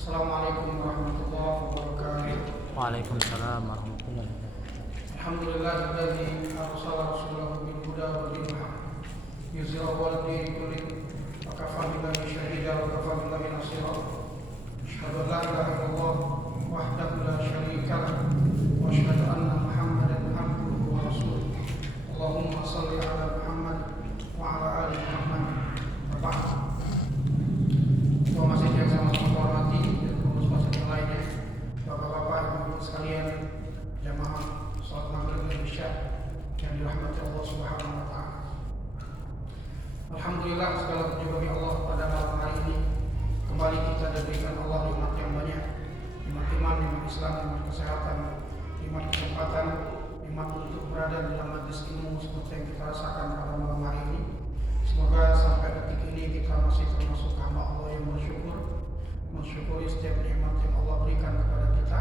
Assalamualaikum warahmatullahi wabarakatuh. Waalaikumsalam warahmatullahi wabarakatuh. Alhamdulillahilladzi arsala rasulahu bil huda wa dinil haqq yuzhirahu 'ala dini kullihi wa kafaa billahi shahida wa kafaa billahi nasira. Asyhadu an la ilaha illallah wahdahu la syarika lahu wa asyhadu anna Muhammadan abduhu wa rasuluh. Allahumma shalli 'ala Muhammad wa 'ala ali Muhammad. Wa ba'd. Masjid yang sangat menghormati dan pengurus masjid yang lainnya, bapak-bapak, ibu-ibu sekalian, jamaah salat maghrib dan isya yang dirahmati Allah Subhanahu wa taala. Alhamdulillah, segala puji bagi Allah pada malam hari ini kembali kita diberikan Allah nikmat yang banyak, nikmat iman, nikmat Islam, nikmat kesehatan, nikmat kesempatan, nikmat untuk berada dalam majlis ilmu seperti yang kita rasakan pada malam hari ini. Semoga sampai detik ini kita masih termasuk hamba Allah yang mensyukuri setiap nikmat yang Allah berikan kepada kita,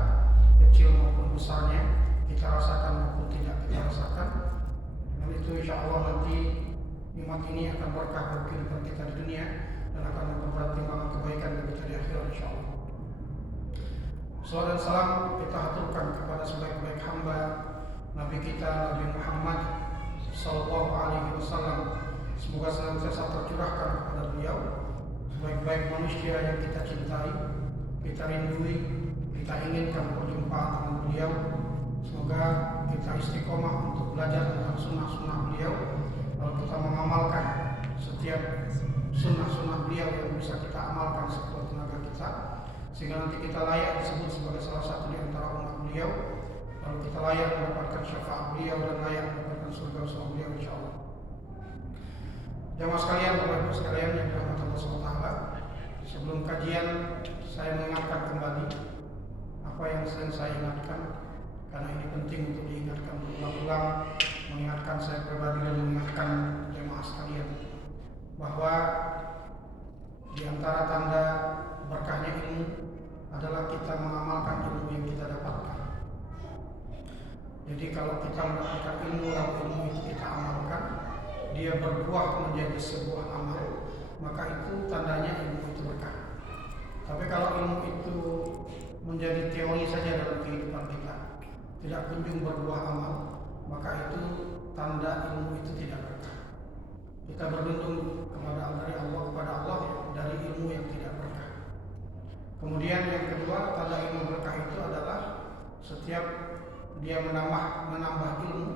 kecil maupun besarnya, kita rasakan maupun tidak kita rasakan. Dan itu insya Allah nanti nikmat ini akan berkah bagi kehidupan kita di dunia dan akan memperberat timbangan kebaikan bagi kita di akhirat insya Allah. Salawat dan salam kita haturkan kepada sebaik-baik hamba Nabi kita Nabi Muhammad Sallallahu Alaihi Wasallam. Semoga senantiasa tercurahkan kepada beliau sebaik-baik manusia yang kita cintai, kita rindui, kita inginkan perjumpaan dengan beliau. Semoga kita istiqomah untuk belajar tentang sunnah-sunnah beliau, lalu kita mengamalkan setiap sunnah-sunnah beliau yang bisa kita amalkan sekuat tenaga kita, sehingga nanti kita layak disebut sebagai salah satu di antara umat beliau, lalu kita layak mendapatkan syafaat beliau dan layak mendapatkan surga bersama beliau insya Allah. Jamaah sekalian, Bapak Ibu sekalian yang dirahmati Allah SWT, sebelum kajian saya mengingatkan kembali apa yang sering saya ingatkan, karena ini penting untuk diingatkan berulang-ulang, mengingatkan saya pribadi dan mengingatkan jamaah sekalian bahwa di antara tanda berkahnya ilmu adalah kita mengamalkan ilmu yang kita dapatkan. Jadi kalau kita mendapatkan ilmu lalu ilmu itu kita amalkan, dia berbuah menjadi sebuah amal, maka itu tandanya ilmu itu berkah. Tapi kalau ilmu itu menjadi teori saja dalam kehidupan kita, tidak kunjung berbuah amal, maka itu tanda ilmu itu tidak berkah. Kita berlindung dari Allah kepada Allah dari ilmu yang tidak berkah. Kemudian yang kedua, tanda ilmu berkah itu adalah setiap dia menambah ilmu,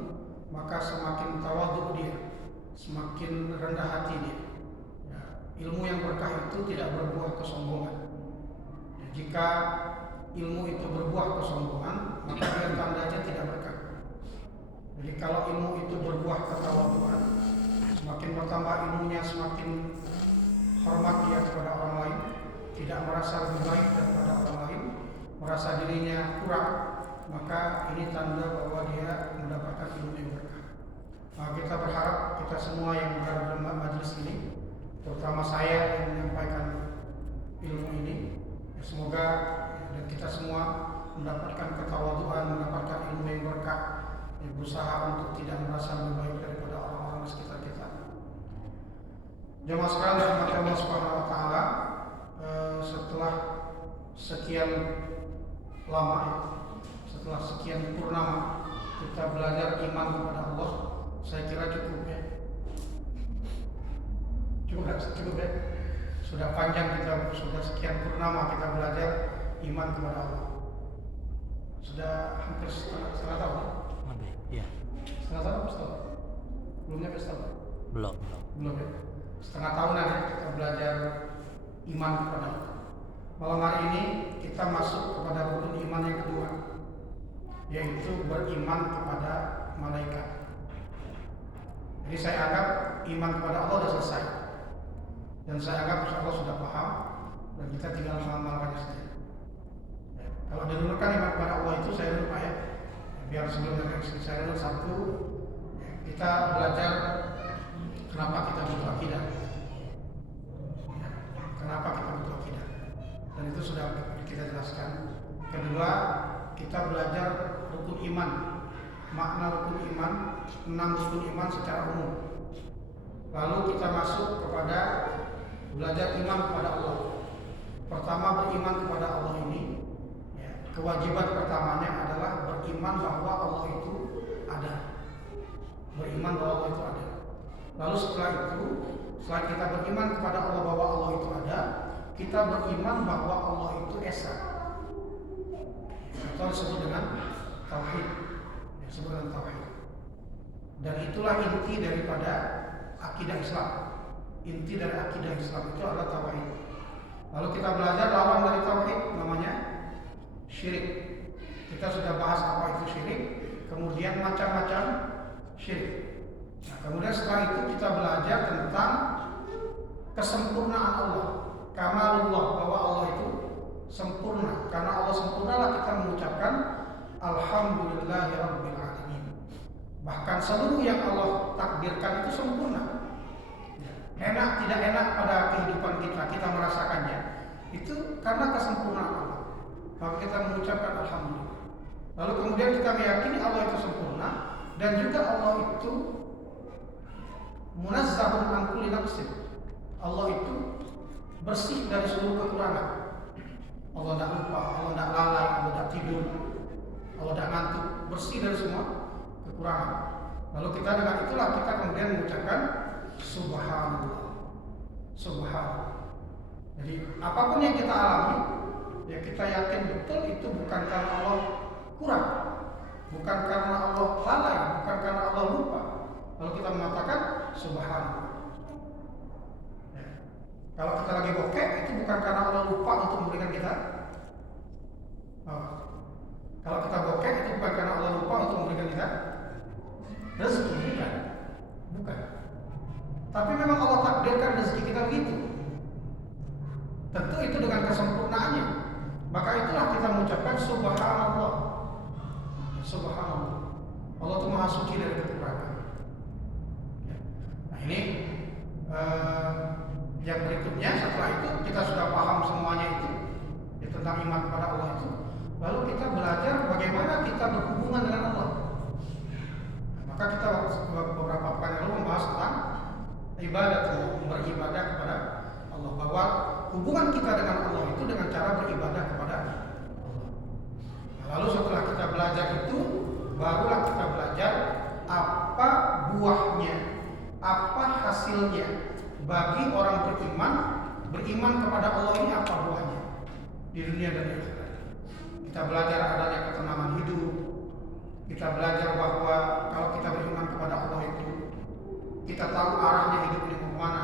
maka semakin tawadhu dia, semakin rendah hati dia. Ya, ilmu yang berkah itu tidak berbuah kesombongan. Ya, jika ilmu itu berbuah kesombongan, maka dia tandanya tidak berkah. Jadi kalau ilmu itu berbuah ketawaduan, semakin bertambah ilmunya, semakin hormat dia kepada orang lain, tidak merasa lebih baik daripada orang lain, merasa dirinya kurang, maka ini tanda bahwa dia mendapatkan ilmu yang berkah. Kita berharap kita semua yang berada dalam majelis ini, terutama saya yang menyampaikan ilmu ini, semoga dan kita semua mendapatkan ketawaduan, mendapatkan ilmu yang berkah, berusaha untuk tidak merasa lebih baik daripada orang-orang di sekitar kita. Jemaah sekalian dirahmati Allah Subhanahu wa taala, setelah sekian lama, setelah sekian purnama kita belajar iman kepada Allah, saya kira cukup ya. Cukup ya. Sudah panjang kita, sudah sekian purnama kita belajar iman kepada Allah. Sudah hampir setengah tahun. Iya. Setengah tahun, setahun. Belum nyampe setahun. Belum ya. Setengah tahunan ya kita belajar iman kepada Allah. Malam hari ini kita masuk kepada rukun iman yang kedua, yaitu beriman kepada malaikat. Jadi saya anggap iman kepada Allah sudah selesai, dan saya anggap insya Allah sudah paham, dan kita tinggal mengamalkannya saja. Ya, kalau didulukan iman kepada Allah itu saya lupa ya, biar sebelumnya saya dulu satu, ya, kita belajar kenapa kita butuh akidah. Ya, kenapa kita butuh akidah, dan itu sudah kita jelaskan. Kedua, kita belajar rukun iman, makna rukun iman, 6 rukun iman secara umum. Lalu kita masuk kepada belajar iman kepada Allah. Pertama, beriman kepada Allah. kewajiban pertamanya adalah beriman bahwa Allah itu ada. Beriman bahwa Allah itu ada. Lalu setelah itu, setelah kita beriman kepada Allah bahwa Allah itu ada, kita beriman bahwa Allah itu esa. Itu disebut dengan tauhid. Disebut dengan tauhid. Dan itulah inti daripada akidah Islam. Inti dari akidah Islam itu adalah tauhid. Lalu kita belajar lawan dari tauhid namanya syirik. Kita sudah bahas apa itu syirik, kemudian macam-macam syirik. Nah, kemudian setelah itu kita belajar tentang kesempurnaan Allah, kamalullah, bahwa Allah itu sempurna. Karena Allah sempurna lah kita mengucapkan alhamdulillahirabbil alamin. Bahkan seluruh yang Allah takdirkan itu sempurna. Enak tidak enak pada kehidupan kita merasakannya, itu karena kesempurnaan Allah. Maka kita mengucapkan alhamdulillah. Lalu kemudian kita meyakini Allah itu sempurna, dan juga Allah itu munazzahun an kulli naqsin. Allah itu bersih dari seluruh kekurangan. Allah tidak lupa, Allah tidak lalai, Allah tidak tidur, Allah tidak ngantuk, bersih dari semua kekurangan. Lalu kita dengan itulah kita kemudian mengucapkan subhanallah. Subhanallah. Jadi apapun yang kita alami, ya kita yakin betul itu bukan karena Allah kurang, bukan karena Allah lalai, bukan karena Allah lupa. Lalu kita mengatakan subhanallah. Ya. Kalau kita lagi bokeh, itu bukan karena Allah lupa untuk memberikan kita. Kalau kita bokeh, itu bukan karena Allah lupa untuk memberikan kita rezeki, bukan. Tapi memang Allah takdirkan rezeki kita begitu. Tentu itu dengan kesempurnaannya. Maka itulah kita mengucapkan subhanallah. Subhanallah. Allah itu maha suci dari kekurangan. Nah ini yang berikutnya, setelah itu kita sudah paham semuanya itu ya, tentang iman kepada Allah itu. Lalu kita belajar bagaimana kita berhubungan dengan Allah. Nah, maka kita beberapa pekan lalu membahas tentang ibadah, beribadah kepada Allah, bahwa hubungan kita dengan Allah itu dengan cara beribadah kepada Allah. Nah, lalu setelah kita belajar itu, barulah kita belajar apa buahnya, apa hasilnya bagi orang beriman kepada Allah ini, apa buahnya di dunia dan di akhirat. Kita belajar adanya ketenangan hidup. Kita belajar bahwa kalau kita beriman kepada Allah itu, kita tahu arahnya hidup ini mau kemana.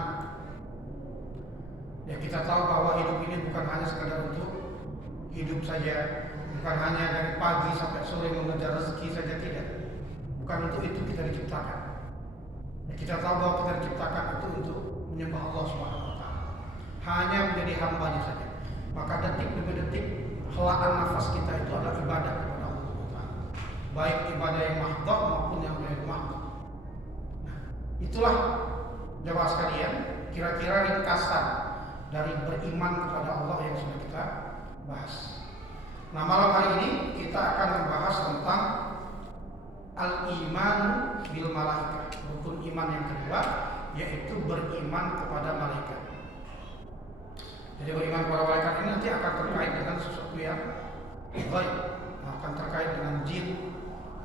Ya, kita tahu bahwa hidup ini bukan hanya sekadar untuk hidup saja, bukan hanya dari pagi sampai sore mengejar rezeki saja, tidak. Bukan untuk itu kita diciptakan. Ya, kita tahu bahwa kita diciptakan itu untuk menyembah Allah Subhanahu wa taala. Hanya menjadi hamba-Nya saja. Maka detik demi detik helaan nafas kita itu adalah ibadah kepada Allah Subhanahu wa taala. Baik ibadah yang mahdhah maupun yang ghair mahdhah. Itulah jamaah sekalian, kira-kira ringkasan dari beriman kepada Allah yang sudah kita bahas. Nah, malam hari ini kita akan membahas tentang al-iman bil malaikat, rukun iman yang kedua, yaitu beriman kepada malaikat. Jadi beriman kepada malaikat ini nanti akan terkait dengan sesuatu yang gaib, akan terkait dengan jin,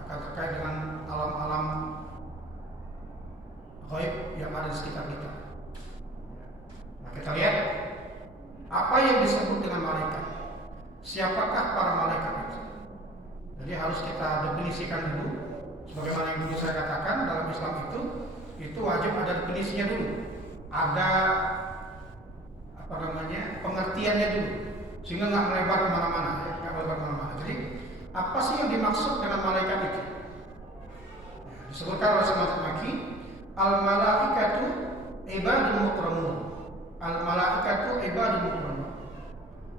akan terkait dengan alam-alam gaib yang ada di sekitar kita. Nah, kita lihat apa yang disebut dengan malaikat. Siapakah para malaikat itu? Jadi harus kita definisikan dulu. Sebagaimana yang dulu saya katakan, dalam Islam itu wajib ada definisinya dulu. Ada pengertiannya dulu, sehingga nggak melebar kemana-mana, ya, nggak melebar kemana-mana. Jadi apa sih yang dimaksud dengan malaikat itu? Disebutkan oleh Imam Maki, al-malaikatu ibadul mukramun. Al-malaikatu ibadul mukramun.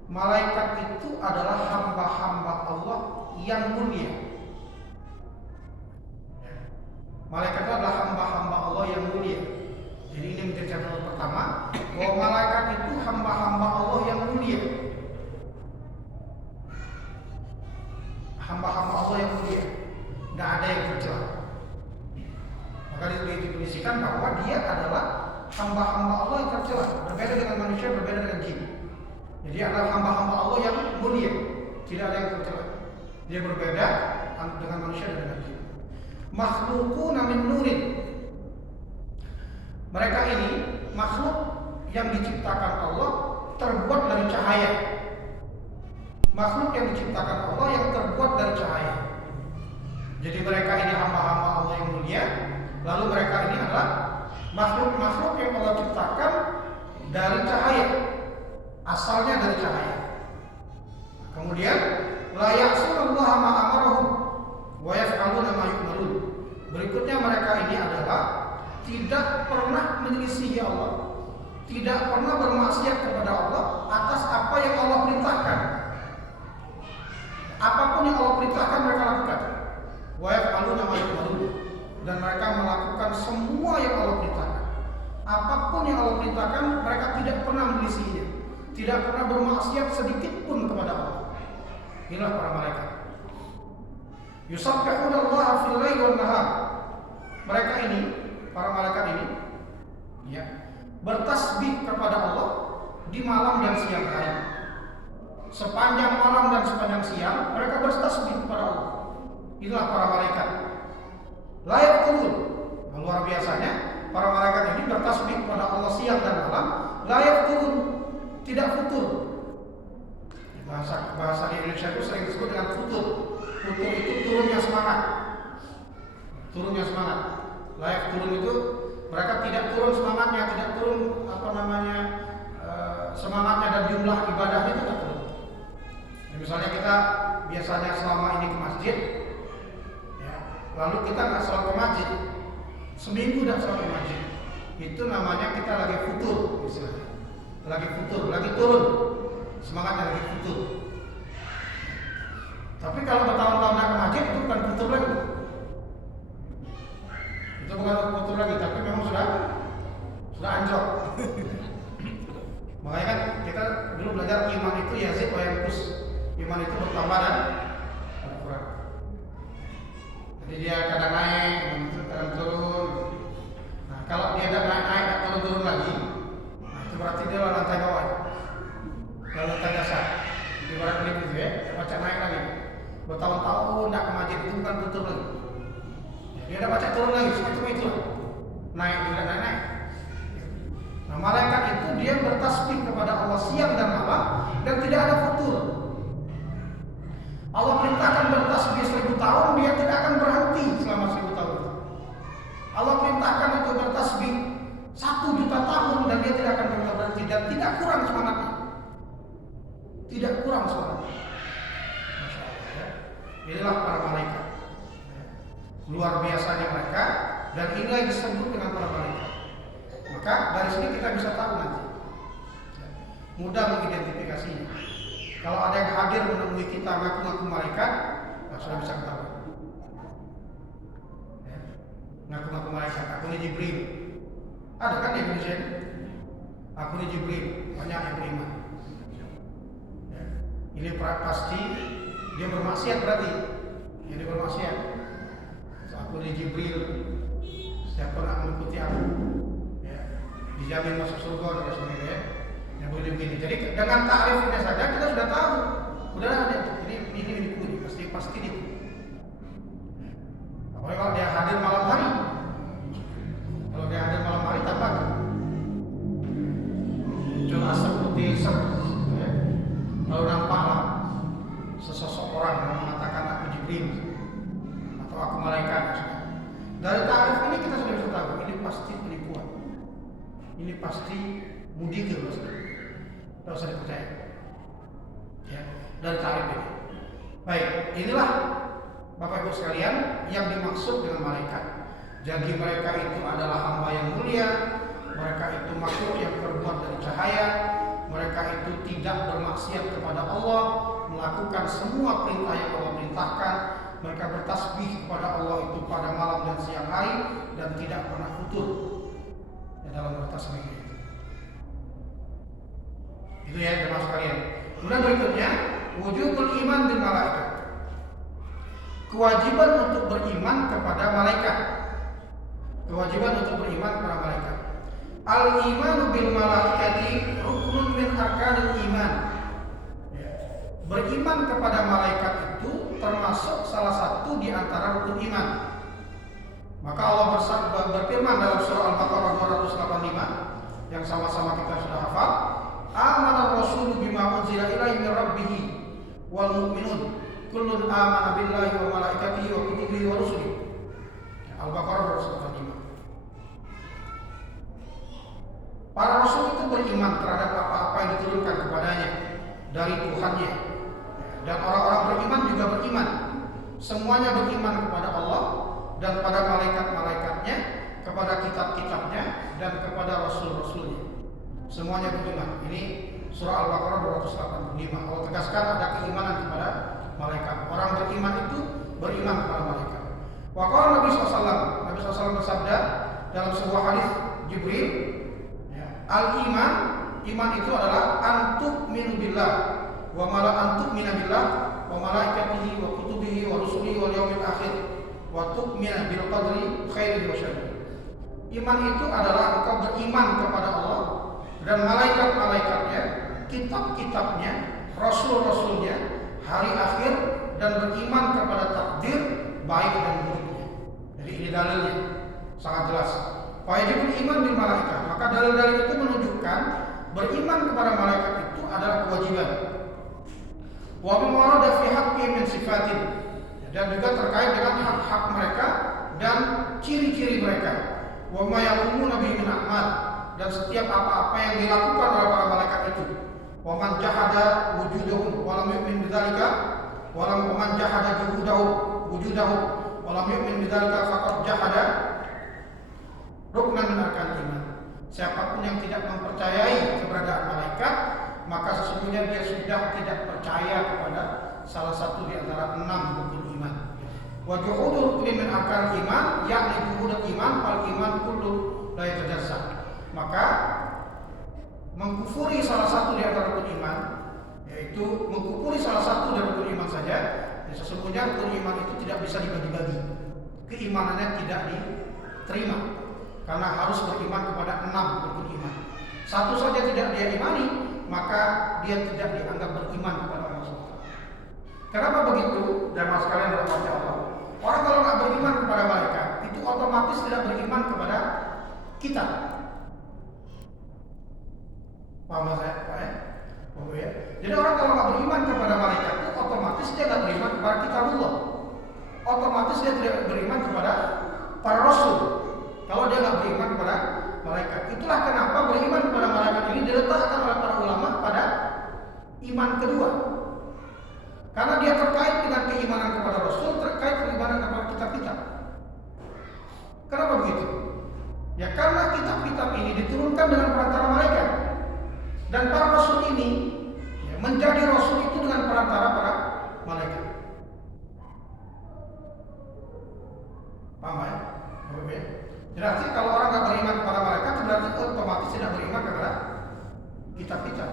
Malaikat itu adalah hamba-hamba Allah yang mulia. Malaikat itu adalah hamba-hamba Allah yang mulia. Jadi ini menjadi catatan pertama, bahwa malaikat itu hamba-hamba Allah yang mulia. Hamba-hamba Allah yang mulia, tidak ada yang tercela. Maka didefinisikan bahwa dia adalah hamba-hamba Allah yang tercela, berbeda dengan manusia, berbeda dengan jin. Jadi adalah hamba-hamba Allah yang mulia. tidak ada yang tercela. Dia berbeda dengan manusia dan dengan jin. Makhlukuna min nurin. Mereka ini makhluk yang diciptakan Allah terbuat dari cahaya. Makhluk yang diciptakan Allah yang terbuat dari cahaya. Jadi mereka ini hamba-hamba Allah yang mulia. Lalu mereka ini adalah makhluk-makhluk yang Allah ciptakan dari cahaya. Asalnya dari cahaya. Kemudian la ya'sunallaha ma amarahum wa yaf'aluna ma yu'marun. Berikutnya mereka ini adalah tidak pernah menyelisihi Allah, tidak pernah bermaksiat kepada Allah atas apa yang Allah perintahkan. Apapun yang Allah perintahkan mereka lakukan. Wa yaf'aluna ma yu'marun. Dan mereka melakukan semua yang Allah perintahkan. Apapun yang Allah perintahkan mereka tidak pernah menyelisihinya, tidak pernah bermaksiat sedikit pun kepada Allah. Inilah para malaikat. Yusabbihunallaha fil laili wan nahar. Mereka ini, para malaikat ini, ya, bertasbih kepada Allah di malam dan siang hari. Sepanjang malam dan sepanjang siang mereka bertasbih kepada Allah. Inilah para malaikat. Layak turun. Luar biasanya para malaikat ini bertasbih kepada Allah siang dan malam. Layak turun, tidak futur. Bahasa di Indonesia itu sering disebut dengan futur. Futur itu turunnya semangat. Turunnya semangat. Layak turun itu mereka tidak turun semangatnya, tidak turun semangatnya dan jumlah ibadahnya tidak turun. Ya, misalnya kita biasanya selama ini ke masjid, ya, lalu kita nggak sholat ke masjid, seminggu tidak sholat ke masjid, itu namanya kita lagi futur, istilahnya. Lagi futur, lagi turun. Semangatnya lagi futur. Tapi kalau bertahun-tahun nak ke masjid itu bukan futur lagi. Itu bukan futur lagi, tapi memang sudah anjlok. Makanya kan kita dulu belajar iman itu yazid wa yanqus. Iman itu bertambah dan berkurang. Jadi dia kadang naik, kadang turun. Nah, kalau dia naik, tak turun lagi, nah itu berarti dia lantai bawah. Kalau lantai dasar, ibarat lift itu ya, baca naik lagi. Bertahun-tahun tidak ke masjid itu bukan betul lagi. Dia ada baca turun lagi, semacam itu. Naik juga naik. Nah, malaikat itu dia bertasbih kepada Allah siang dan malam dan tidak ada futur. Allah perintahkan bertasbih 1000 tahun, dia tidak akan berhenti selama 1000 tahun. Allah perintahkan untuk bertasbih 1.000.000 tahun dan dia tidak akan berhenti dan tidak kurang semangatnya. Tidak kurang semangatnya. Masya Allah, ya. Inilah para malaikat. Luar biasanya mereka dan inilah yang disebut dengan para malaikat. Maka dari sini kita bisa tahu nanti. Mudah mengidentifikasinya. Kalau ada yang hadir menemui kita ngaku-ngaku malaikat, nah sudah bisa ketahui. Ya. Ngaku-ngaku malaikat, aku ini Jibril. Ada kan di Indonesia ini? Aku ini Jibril, banyak yang beriman. Ya. Ini pasti dia bermaksiat berarti. Ini bermaksiat. Aku ini Jibril, siapa nak mengikuti aku? Ya. Dijamin masuk surga dan sebagainya. Yang begini. Jadi dengan takrifnya saja kita sudah tahu. Udah ada ini pasti dia. Apalagi kalau dia hadir malam hari. Kalau dia hadir malam hari tambah. Muncul asap putih ya. Lalu nampaklah sesosok orang yang mengatakan aku Jibril atau aku malaikat. Dari takrif ini kita sudah bisa tahu ini pasti penipuan. Ini pasti mudigil maksudnya. Tidak usah dipercaya. Ya, dari takrif ini. Baik, inilah Bapak Ibu sekalian yang dimaksud dengan malaikat. Jadi mereka itu adalah hamba yang mulia, mereka itu makhluk yang terbuat dari cahaya, mereka itu tidak bermaksiat kepada Allah, melakukan semua perintah yang Allah perintahkan, mereka bertasbih kepada Allah itu pada malam dan siang hari dan tidak pernah futur dalam bertasbih itu. Itu ya jemaah sekalian. Kemudian berikutnya wujubul iman bil malaikat. Kewajiban untuk beriman kepada malaikat. Kewajiban untuk beriman kepada malaikat. Al imanu bil malaikati ruknun min arkanil iman. Ya. beriman kepada malaikat itu termasuk salah satu di antara rukun iman. Maka Allah berfirman dalam surah Al-Baqarah 285 yang sama-sama kita sudah hafal, "Amana ar-rasulu bima unzila ilaihi min rabbih wal mu'minun kullun amana billahi wa malaikatihi wa kutubihi wa rusulihi." Al-Baqarah 285. Para rasul itu beriman terhadap apa-apa yang diturunkan kepadanya dari Tuhannya. Dan orang-orang beriman juga beriman. Semuanya beriman kepada Allah dan pada malaikat-malaikatnya, kepada kitab-kitabnya, dan kepada rasul-rasulnya. Semuanya beriman. Ini surah Al-Baqarah 285. Allah tegaskan ada keimanan kepada malaikat. Orang beriman itu beriman kepada malaikat. Waqala Nabi SAW. Nabi SAW bersabda dalam sebuah hadis Jibril, al-iman, iman itu adalah antuk minu billah wa mala antuk mina billah wa malaikatihi wa kutubihi wa rusulihi wal yaumil akhir wa tu'mina bil qadri khairi wa syarri. Iman itu adalah engkau beriman kepada Allah dan malaikat-malaikatnya, kitab-kitabnya, rasul-rasulnya, hari akhir, dan beriman kepada takdir baik dan buruknya. Jadi ini dalilnya sangat jelas. Wajib beriman bil malaikat. Maka dalil-dalil itu menunjukkan beriman kepada malaikat itu adalah kewajiban. Wa mimma fi haqqi min sifatin, dan juga terkait dengan hak-hak mereka dan ciri-ciri mereka. Wa ma yaqumuna bihi min a'mal, dan setiap apa-apa yang dilakukan oleh para malaikat itu. Wa man jahada wujudahum wa lam yu'min bidzalika wa lam man jahada wujudahum wa lam yu'min bidzalika faqad jahada ruknan min arkanil iman. Siapapun yang tidak mempercayai keberadaan malaikat, maka sesungguhnya dia sudah tidak percaya kepada salah satu di antara 6 rukun iman. Wa juhudu ruknin min arkanil iman, yakni juhudul iman wal iman kullu la yatajassa. Maka mengkufuri salah satu di antara rukun iman, yaitu mengkufuri salah satu dari rukun iman saja, ya sesungguhnya rukun iman itu tidak bisa dibagi-bagi. Keimanannya tidak diterima. Karena harus beriman kepada 6 rukun iman. Satu saja tidak dia imani, maka dia tidak dianggap beriman kepada Allah SWT. Kenapa begitu? Jamaah sekalian dirahmati Allah. Orang kalau nggak beriman kepada malaikat, itu otomatis tidak beriman kepada kita. Paham saya? Pak ya? Oh ya. Jadi orang kalau nggak beriman kepada malaikat, itu otomatis dia nggak beriman kepada kitabullah. Otomatis dia tidak beriman kepada para rasul. Kalau dia nggak beriman kepada malaikat, itulah kenapa beriman kepada malaikat ini diletakkan oleh para ulama pada iman kedua. Karena dia terkait dengan keimanan kepada Rasul, terkait keimanan kepada kitab-kitab. Kenapa begitu? Ya karena kitab-kitab ini diturunkan dengan perantara malaikat, dan para Rasul ini ya, menjadi Rasul itu dengan perantara para malaikat. Paham ya? Berarti kalau orang nggak beriman kepada malaikat, berarti otomatis tidak beriman kepada kitab-kitab.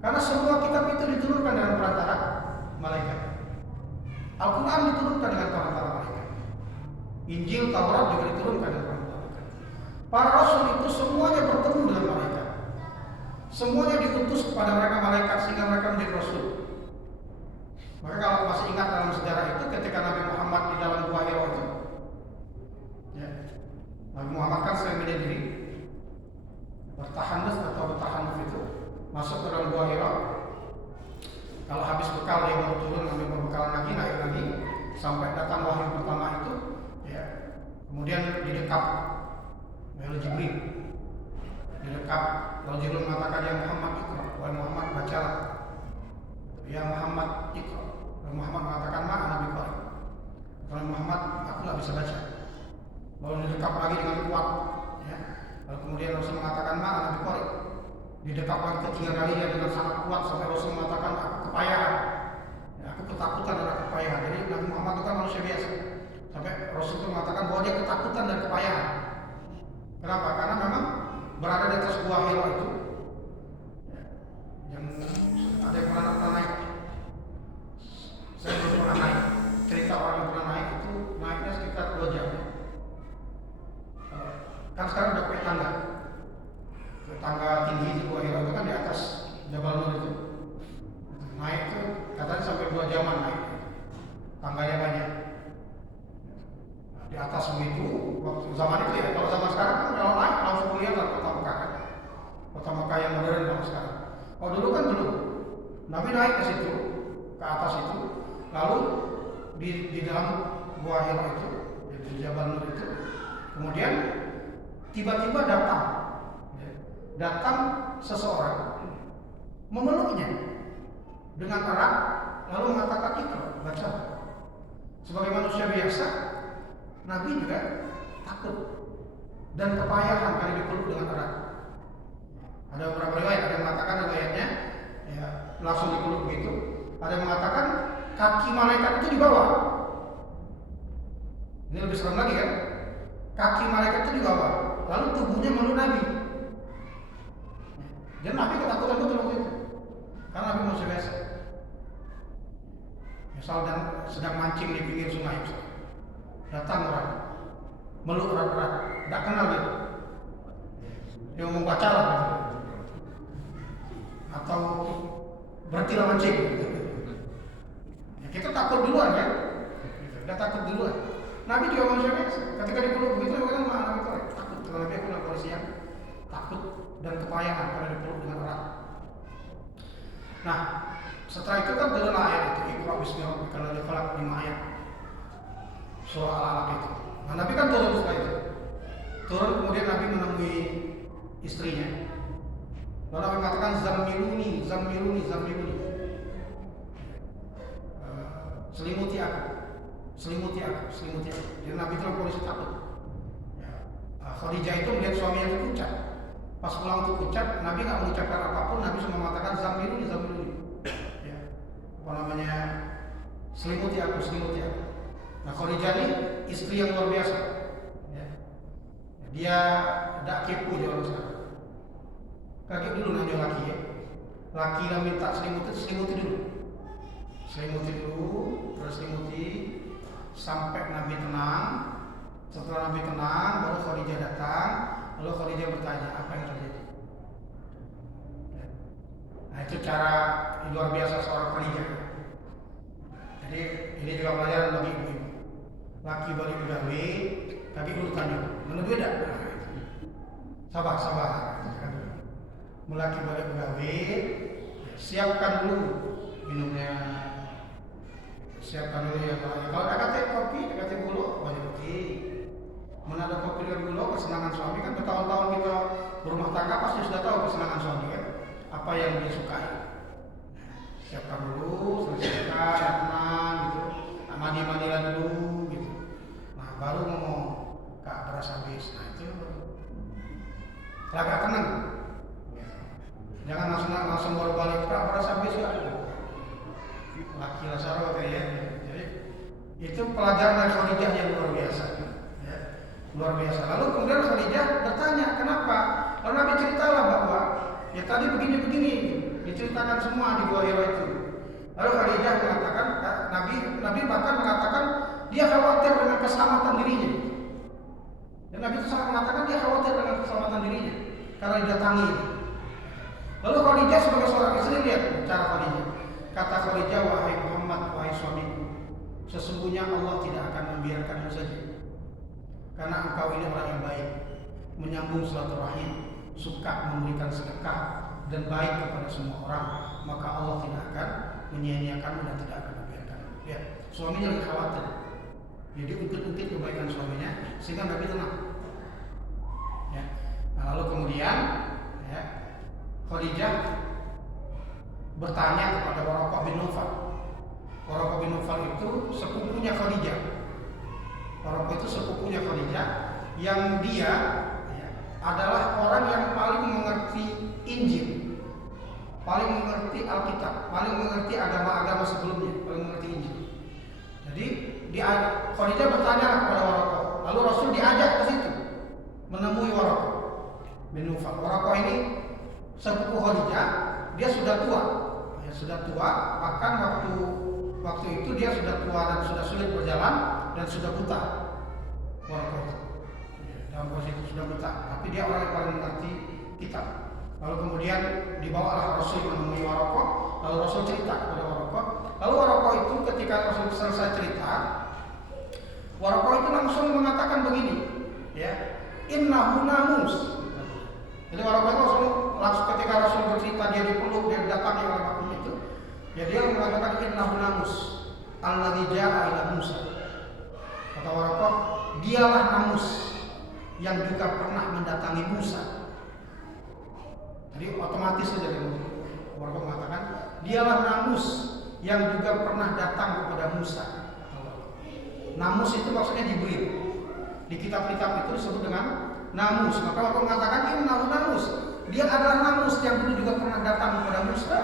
Karena semua kitab itu diturunkan dengan perantara malaikat. Al-Quran diturunkan dengan perantara malaikat. Injil, Taurat juga diturunkan dengan perantara malaikat. Para rasul itu semuanya bertemu dengan malaikat. Semuanya diutus kepada mereka malaikat sehingga mereka menjadi rasul. Maka kalau masih ingat dalam sejarah itu, ketika Nabi Muhammad di dalam Gua Hira itu, Nabi Muhammad kan sering menyendiri, bertahan itu masuk ke dalam Gua Hira. Kalau habis bekal dia baru turun, ambil perbekalan lagi, naik lagi sampai datang wahyu pertama itu, ya. Kemudian didekap oleh Jibril. Didekap, lalu Jibril mengatakan, "Ya Muhammad, ikra, wahai Muhammad, bacalah." "Ya Muhammad, ikra." Lalu Muhammad mengatakan, "Ma ana biqari." "Wahai Muhammad, aku nggak bisa baca." Lalu didekap lagi dengan kuat, ya. Lalu kemudian Rasul mengatakan, "Ma ana biqari." Didekap lagi ketiga kalinya dengan sangat kuat sampai Rasul mengatakan, "Aku kepayahan." Ya, aku ketakutan dan kepayahan. Jadi Nabi Muhammad itu kan manusia biasa. Sampai Rasul itu mengatakan bahwa dia ketakutan dan kepayahan. Kenapa? Karena memang berada di atas Gua Hira itu, ya, yang ada yang pernah naik. Saya belum pernah naik. Cerita orang yang pernah naik itu naiknya sekitar 2 jam. Kan sekarang udah pakai tangga. Tangga tinggi di Gua Hira itu kan di atas Jabal Nur itu. Naik Oh dulu kan belum. Nabi naik ke situ, ke atas itu, lalu di dalam gua Hira itu, di Jabal Nur itu, kemudian tiba-tiba datang seseorang memeluknya dengan erat, lalu mengatakan ikra, baca. Sebagai manusia biasa, Nabi juga takut dan kepayahan kali dipeluk dengan erat. Ada beberapa riwayat, ada yang mengatakan riwayatnya ya, langsung dipeluk begitu. Ada yang mengatakan kaki malaikat itu di bawah. Ini lebih serem lagi kan? Kaki malaikat itu di bawah, lalu tubuhnya meluk Nabi. Dan Nabi ketakutan betul waktu itu, karena Nabi manusia biasa. Misal dan sedang mancing di pinggir sungai, datang orang meluk erat-erat, tidak kenal dia. Dia ngomong bacalah gitu. Atau berhentilah mancing. Ya, kita takut duluan kan? Kita takut duluan. Nabi juga manusia biasa. Ketika dipeluk begitu, dia bilang Nabi itu takut. Karena Nabi adalah polisi yang takut dan kepayahan karena dipeluk dengan erat. Nah, setelah itu kan turunlah ayat itu, Iqra bismi rabbikal ladzi khalaq, 5 ayat surah Al-Alaq itu. Nah, Nabi kan turun setelah itu. Turun kemudian Nabi menemui istrinya. Lalu Nabi mengatakan zammiluni. Selimuti aku. Jadi Nabi itu polisi takut. Khadijah itu melihat suaminya itu pucat. Pas pulang itu pucat, Nabi nggak mengucapkan apapun. Nabi cuma mengatakan zammiluni. Ya. Apa namanya? Selimuti aku. Nah, Khadijah ini istri yang luar biasa. Ya. Dia tidak kepo dia orang sekarang. Kaget dulu nanya laki ya. Laki yang minta selimuti dulu. Terus selimuti sampai Nabi tenang. Setelah Nabi tenang, baru Khadijah datang. Lalu Khadijah bertanya, apa yang terjadi? Nah, itu cara luar biasa seorang Khadijah. Jadi ini juga pelajaran bagi ibu-ibu. Laki balik gawe, kaki dulu tanya, mana beda? Sabar. Melaki balik gawe, siapkan dulu minumnya. Siapkan dulu ya. Kalau ada teh kopi, ada teh gula, wajib putih. Mana ada kopi dan gula, kesenangan suami kan bertahun-tahun kita berumah tangga pasti sudah tahu kesenangan suami kan, apa yang dia sukai. Siapkan dulu, selesaikan, tenang gitu, mandi-mandilah dulu gitu. Nah baru ngomong, Kak beras habis. Nah itu agak tenang. Jangan langsung baru balik, Kak beras habis ya. Laki Lasaro kayaknya. Jadi itu pelajaran dari Khadijah yang luar biasa. Ya, luar biasa. Lalu kemudian Khadijah bertanya kenapa? Lalu Nabi ceritalah bahwa ya tadi begini, diceritakan semua di Gua Hira itu. Lalu Khadijah mengatakan, Nabi bahkan mengatakan dia khawatir dengan keselamatan dirinya. Dan Nabi itu sangat mengatakan dia khawatir dengan keselamatan dirinya karena didatangi. Lalu Khadijah sebagai seorang istri lihat cara Khadijah. Kata Khadijah, wahai Muhammad, wahai suamiku, sesungguhnya Allah tidak akan membiarkanmu saja. Karena engkau ini orang yang baik, menyambung silaturahim, suka memberikan sedekah dan baik kepada semua orang, maka Allah tidak akan menyia-nyiakanmu dan tidak akan membiarkanmu. Ya, suaminya lagi khawatir. Jadi ungkit-ungkit kebaikan suaminya sehingga Nabi tenang. Ya. Nah, lalu kemudian ya, Khadijah bertanya kepada Waraqah bin Nawfal. Waraqah bin Nawfal itu sepupunya Khadijah. Waraqah itu sepupunya Khadijah yang dia ya, adalah orang yang paling mengerti Injil, paling mengerti Alkitab, paling mengerti agama-agama sebelumnya, paling mengerti Injil. Jadi Khadijah bertanya kepada Waraqah. Lalu Rasul diajak ke situ menemui Waraqah bin Nawfal. Waraqah ini sepupu Khadijah, dia sudah tua. Bahkan waktu itu dia sudah tua dan sudah sulit berjalan dan sudah buta. Waraqah itu dalam posisi itu sudah buta, tapi dia orang yang paling mengerti kitab. Lalu kemudian dibawalah Rasul menemui Waraqah. Lalu Rasul cerita kepada Waraqah. Lalu Waraqah itu ketika Rasul selesai cerita, Waraqah itu langsung mengatakan begini, ya, innahu namus. Jadi Waraqah itu langsung ketika Rasul bercerita dia dipeluk dia datangi oleh makhluk itu, ya dia mengatakan innahu namus alladzi ja'a ila Musa. Kata Waraqah, dialah namus yang juga pernah mendatangi Musa. Jadi otomatis saja Waraqah mengatakan dialah namus yang juga pernah datang kepada Musa. Namus itu maksudnya Jibril. Di kitab-kitab itu disebut dengan namus. Maka Waraqah mengatakan innahu namus. Dia adalah namus yang dulu juga pernah datang kepada Musa.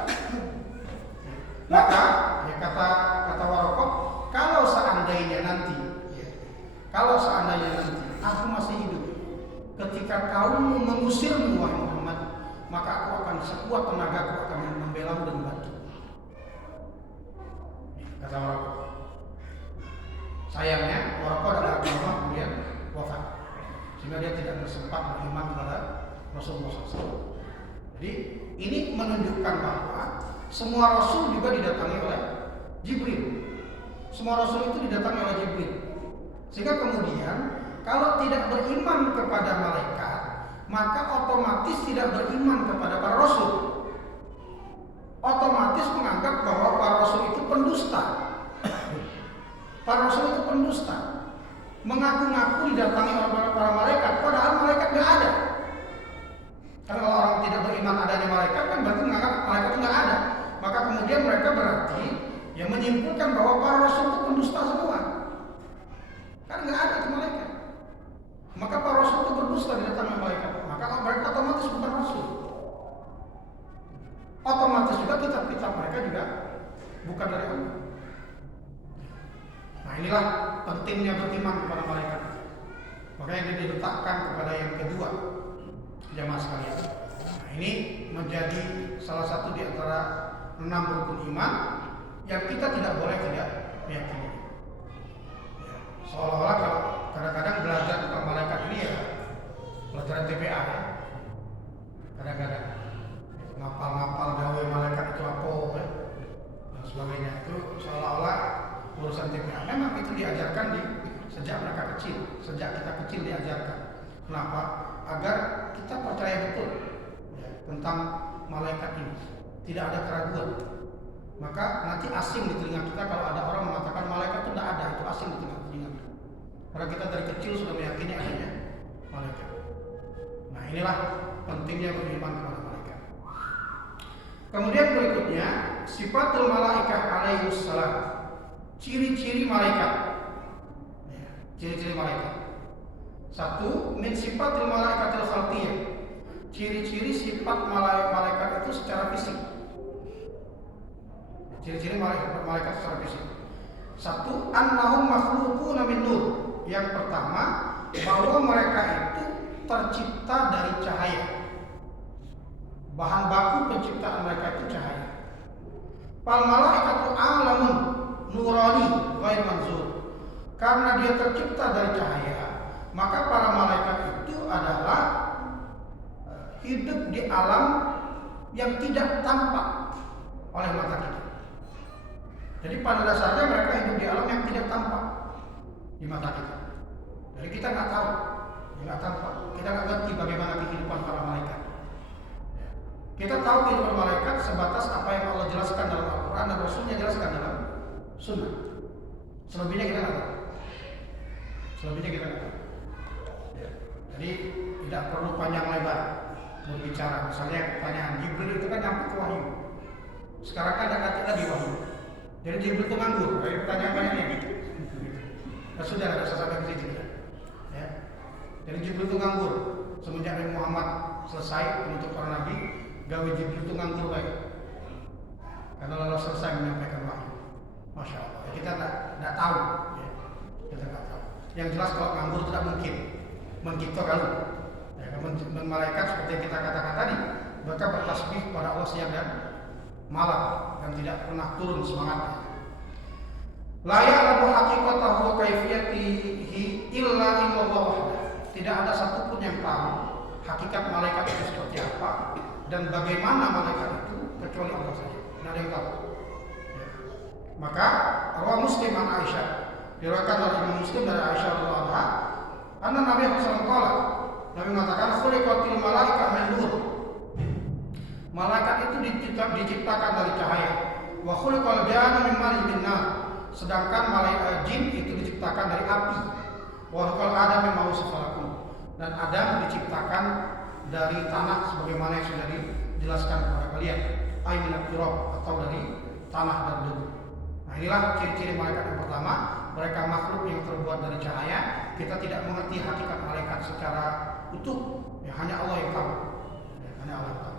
Maka ya kata Waraqah, kalau seandainya nanti aku masih hidup ketika kaum mengusirmu wahai Muhammad, maka aku akan sekuat tenagaku akan membela dan membantu. Kata Waraqah. Sayangnya Waraqah adalah ulama kemudian wafat, sehingga dia tidak bersempat beriman kepada Rasulullah SAW. Jadi ini menunjukkan bahwa semua Rasul juga didatangi oleh Jibril. Semua Rasul itu didatangi oleh Jibril. Sehingga kemudian kalau tidak beriman kepada malaikat, maka otomatis tidak beriman kepada para Rasul. Otomatis menganggap bahwa para Rasul itu pendusta. Para Rasul itu pendusta. Mengaku-ngaku didatangi oleh para malaikat, padahal malaikat nggak ada. Karena kalau orang tidak beriman adanya malaikat kan berarti menganggap malaikat itu nggak ada. Maka kemudian mereka berarti yang menyimpulkan bahwa para Rasul itu pendusta semua. Kan nggak ada itu malaikat. Maka para Rasul itu berdusta didatangi malaikat. Maka mereka otomatis bukan Rasul. Otomatis juga kitab-kitab mereka juga bukan dari Allah. Nah inilah pentingnya beriman kepada malaikat. Makanya ini diletakkan kepada yang kedua, jamaah sekalian. Nah ini menjadi salah satu di antara 6 rukun iman yang kita tidak boleh tidak meyakini. Ya, seolah-olah kalau kadang-kadang belajar tentang malaikat ini ya pelajaran TPA ya. Kadang-kadang ngapal-ngapal gawe malaikat itu apa ya, dan sebagainya itu seolah-olah urusan TPA. Memang itu diajarkan sejak mereka kecil, sejak kita kecil diajarkan. Kenapa? Agar kita percaya betul ya, tentang malaikat ini, tidak ada keraguan. Maka nanti asing di telinga kita kalau ada orang mengatakan malaikat itu tidak ada, itu asing di telinga kita. Karena kita dari kecil sudah meyakini adanya malaikat. Nah inilah pentingnya beriman kepada malaikat. Kemudian berikutnya sifatul malaikah alaihissalam salam. Ciri-ciri malaikat. Ya, ciri-ciri malaikat. Satu, min sifatil malaikatil khalqiyah. Ciri-ciri sifat malaikat itu secara fisik. Ciri-ciri malaikat secara fisik. Satu, annahum makhluquna min nur. Yang pertama, bahwa mereka itu tercipta dari cahaya. Bahan baku penciptaan mereka itu cahaya. Fal malaikatu alamun nurani ghair manzur. Karena dia tercipta dari cahaya, maka para malaikat itu adalah hidup di alam yang tidak tampak oleh mata kita. Jadi pada dasarnya mereka hidup di alam yang tidak tampak di mata kita. Jadi kita nggak tahu, nggak tampak. Kita nggak ngerti bagaimana kehidupan para malaikat. Kita tahu kehidupan malaikat sebatas apa yang Allah jelaskan dalam Al-Quran dan Rasulnya jelaskan dalam Sunnah. Selebihnya kita nggak tahu. Jadi tidak perlu panjang lebar berbicara. Misalnya pertanyaan Jibril itu kan nyampe ke wahyu. Sekarang kan ada kata di wahyu. Jadi Jibril itu nganggur. Pertanyaan banyaknya gitu. Nah, sudah ada sampai ke situ ya. Jadi Jibril itu nganggur. Semenjak Nabi Muhammad selesai menutup para nabi, gawe Jibril itu nganggur baik. Karena Allah selesai menyampaikan wahyu. Masya Allah. Ya, kita tidak tahu. Ya. Kita tidak tahu. Yang jelas kalau nganggur tidak mungkin. Mencipta kalau ya, malaikat seperti yang kita katakan tadi, mereka bertasbih kepada Allah siang dan malam dan tidak pernah turun semangatnya. La ya'lamu haqiqatahu wa kaifiyatihi illa illallah. Tidak ada satupun yang tahu hakikat malaikat itu seperti apa dan bagaimana malaikat itu kecuali Allah saja. Tidak ada yang tahu. Ya. Maka rawi Muslim an Aisyah, diriwayatkan oleh Imam Muslim dari Aisyah radhiyallahu anha, anna Nabi sallallahu alaihi wasallam Nabi mengatakan khuliqatil malaikah min nur. Malaikat itu diciptakan dari cahaya. Wa khuliqal jannu min marijin min nar. Sedangkan malaikat jin itu diciptakan dari api. Wa khuliqal adam mimma wasafalakum. Dan Adam diciptakan dari tanah sebagaimana yang sudah dijelaskan kepada kalian. Ay minat turab, atau dari tanah dan debu. Nah, inilah ciri-ciri malaikat yang pertama. Mereka makhluk yang terbuat dari cahaya. Kita tidak mengerti hakikat malaikat secara utuh. Ya, hanya Allah yang tahu. Ya, hanya Allah yang tahu.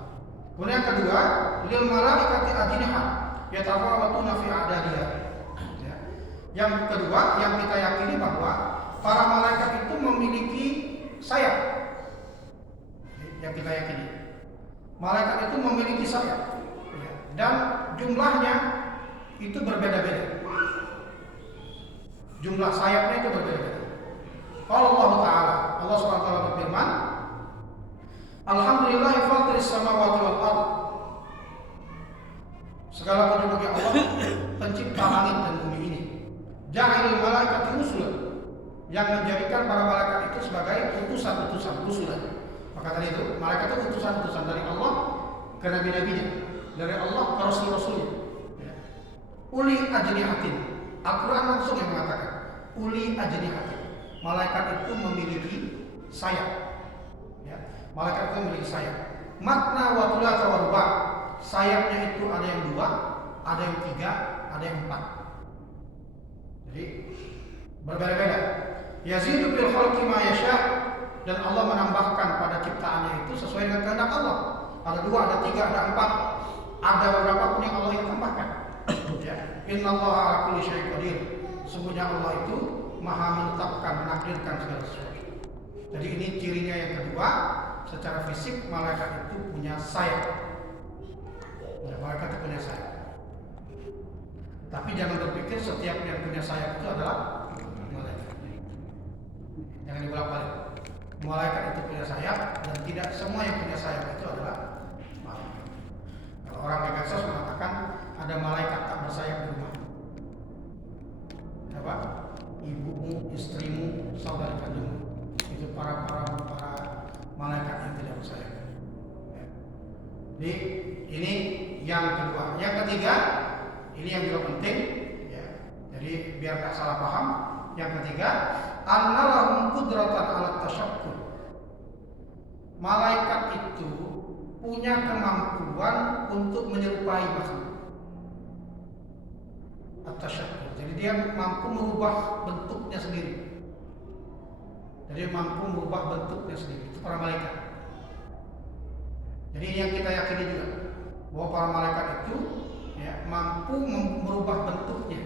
Kemudian yang kedua, lil malaikati ajnihah yatafawatuna fi a'dadihah. Ya. Yang kedua, yang kita yakini bahwa para malaikat itu memiliki sayap. Yang kita yakini, malaikat itu memiliki sayap. Ya. Dan jumlahnya itu berbeda-beda. Jumlah sayapnya itu berbeda-beda. Kalau Allah Ta'ala, Allah SWT berfirman, Alhamdulillahi fatiris samawati wal ardh. Segala puji bagi Allah, pencipta langit dan bumi ini. Ja'ilul malaikati rusulan, yang menjadikan para malaikat itu sebagai utusan-utusan, rusulan. Maka tadi itu, malaikat itu utusan-utusan dari Allah ke nabi-nabinya, dari Allah ke rasul-rasulnya. Ya. Uli ajnihatin. Al-Quran langsung yang mengatakan uli ajnihatin. Malaikat itu memiliki sayap. Malaikat itu memiliki sayap. Matna wa thulatha wa ruba'. Sayapnya itu ada yang 2, ada yang 3, ada yang 4. Jadi berbeda-beda. Yazidu fil khalqi ma yasha', dan Allah menambahkan pada ciptaannya itu sesuai dengan kehendak Allah. Ada 2, ada 3, ada 4. Ada beberapa pun yang Allah yang tambahkan. Ya. Innallaha 'ala kulli syai'in qadir. Sesungguhnya Allah itu Maha menetapkan, menakdirkan segala sesuatu. Jadi ini cirinya yang kedua. Secara fisik malaikat itu punya sayap. Ya, malaikat itu punya sayap. Tapi jangan berpikir setiap yang punya sayap itu adalah malaikat. Jangan dibolak-balik. Malaikat itu punya sayap dan tidak semua yang punya sayap itu adalah malaikat. Kalau orang Pegasus mengatakan ada malaikat tak bersayap di rumah. Apa? Ibumu, istrimu, saudara kandungmu. Itu para malaikat yang tidak bersayap. Ya. Jadi ini yang kedua. Yang ketiga, ini yang juga penting. Ya. Jadi biar tak salah paham. Yang ketiga, annalahum qudratan ala tasyakkul. Malaikat itu punya kemampuan untuk menyerupai makhluk. At-tasyakkul. Jadi dia mampu merubah bentuknya sendiri. Jadi mampu merubah bentuknya sendiri. Itu para malaikat. Jadi ini yang kita yakini juga, bahwa para malaikat itu ya, mampu merubah bentuknya.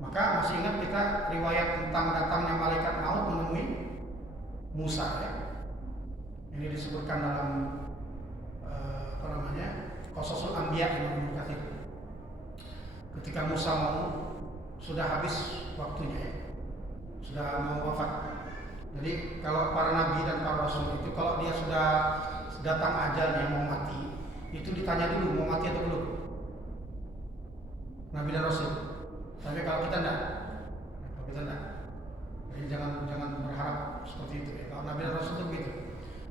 Maka masih ingat kita riwayat tentang datangnya malaikat maut menemui Musa ya. Ini disebutkan dalam Qasasul Anbiya Ibnu Katsir. Ketika Musa sudah habis waktunya ya, sudah mau wafat. Jadi kalau para nabi dan para rasul itu kalau dia sudah datang ajalnya mau mati, itu ditanya dulu mau mati atau belum. Nabi dan rasul. Tapi kalau kita enggak. Jadi jangan berharap seperti itu ya. Kalau nabi dan rasul itu begitu.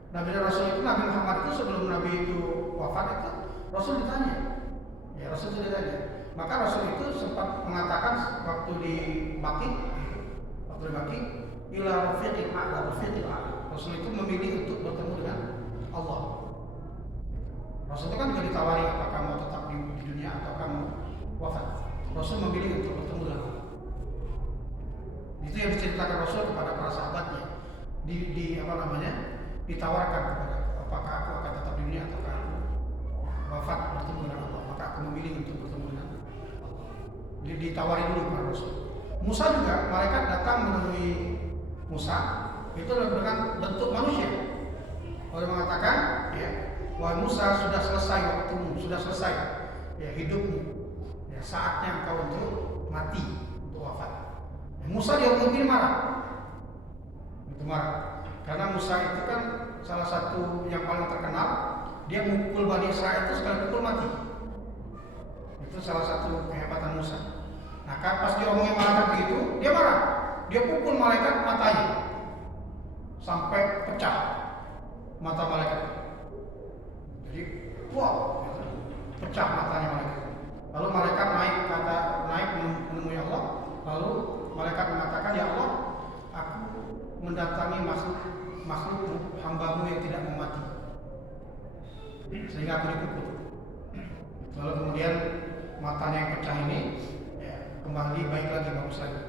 Nabi dan rasul itu, Nabi Muhammad itu sebelum nabi itu wafat itu rasul ditanya. Ya, rasul itu ditanya. Maka rasul itu sempat mengatakan waktu di Baqi, ila rafiqil a'la, rafiqil a'la. Rasul itu memilih untuk bertemu dengan Allah. Rasul itu kan juga ditawari apakah mau tetap di dunia atau kamu wafat. Rasul memilih untuk bertemu dengan Allah. Itu yang diceritakan Rasul kepada para sahabatnya. Ditawarkan kepada apakah aku akan tetap di dunia atau aku wafat bertemu dengan Allah. Maka aku memilih untuk bertemu dengan Allah. Jadi ditawari dulu kepada Rasul. Musa juga, malaikat datang menemui Musa itu dengan bentuk manusia. Oleh mengatakan, ya, wahai Musa, sudah selesai waktumu, sudah selesai ya hidupmu. Ya, saatnya engkau untuk mati, untuk wafat. Ya, Musa dia mungkin marah. Itu marah. Karena Musa itu kan salah satu yang paling terkenal, dia mukul Bani Israel itu sekali pukul mati. Itu salah satu kehebatan Musa. Nah, pas dia omongin malaikat begitu, dia marah. Dia pukul malaikat matanya sampai pecah mata malaikat. Jadi wow, pecah matanya malaikat. Lalu malaikat naik menemui Allah. Lalu malaikat mengatakan, ya Allah, aku mendatangi makhluk hambamu yang tidak mau mati, sehingga aku dipukul. Lalu kemudian matanya yang pecah ini kembali baik lagi, bagus lagi.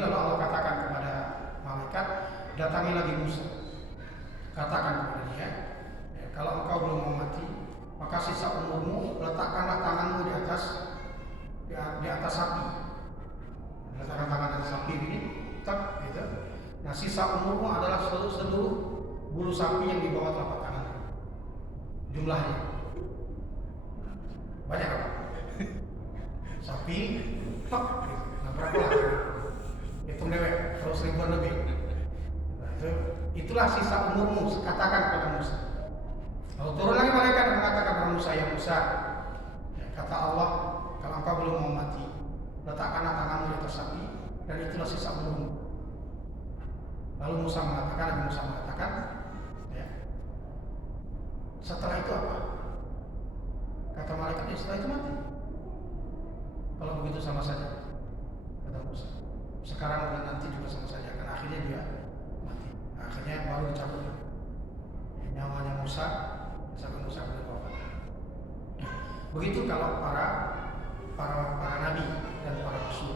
Lalu Allah katakan kepada malaikat, datangi lagi Musa. Katakan kepada dia, kalau engkau belum mau mati, maka sisa umurmu letakkanlah tanganmu di atas sapi. Letakkan tangan di atas sapi ini, tak gitu. Nah, sisa umurmu adalah seluruh bulu sapi yang di bawah telapak tangan. Jumlahnya banyak apa? Sapi, pak, nah berapa lah? Hitung dewek, kalau 1000 lebih. Nah, itulah sisa umurmu, katakan kepada Musa. Lalu turun lagi malaikat dan mengatakan kepada Musa, ya Musa, kata Allah, kalau engkau belum mau mati, letakkanlah tanganmu di atas sapi, dan itulah sisa umurmu. Lalu Nabi Musa mengatakan, ya, setelah itu apa? Kata malaikat, ya setelah itu mati. Kalau begitu sama saja, kata Musa. Sekarang dan nanti juga sama saja, karena akhirnya dia mati. Akhirnya baru dicabut nyawanya Musa sampai Musa berwafat. Begitu kalau para nabi dan para rasul.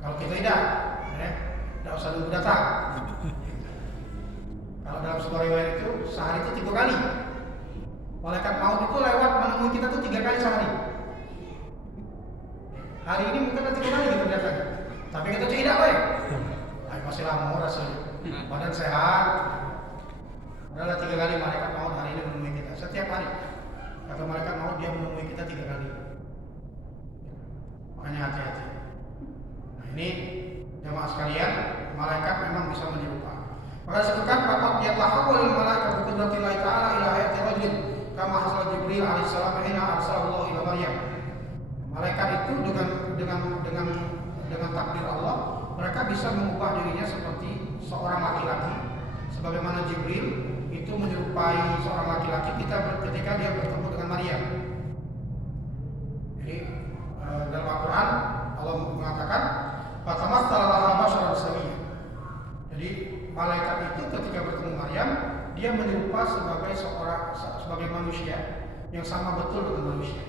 Kalau kita tidak usah nunggu datang. Kalau dalam sebuah riwayat itu sehari itu 3 kali. Malaikat maut itu lewat menemui kita tuh 3 kali sehari. Hari ini mungkin ada 3 kali kita datang, tapi kita tidak baik. Masih lama rasanya, badan sehat. Adalah 3 kali malaikat maut hari ini menemui kita. Setiap hari kata malaikat maut dia menemui kita 3 kali. Makanya hati-hati. Nah ini jemaah sekalian, malaikat memang bisa menyerupai. Maka disebutkan bapak dia tahawul malaikat biqudratillahi ta'ala ila hayati rajul kama hasal Jibril alaihissalam hina arsalallahu ila Maryam. Malaikat itu dengan takdir Allah, mereka bisa mengubah dirinya seperti seorang laki-laki, sebagaimana Jibril itu menyerupai seorang laki-laki ketika dia bertemu dengan Maryam. Jadi dalam Al-Quran Allah mengatakan fatamatsala laha basharan sawiyya. Jadi malaikat itu ketika bertemu Maryam, dia menyerupai sebagai manusia yang sama betul dengan manusia.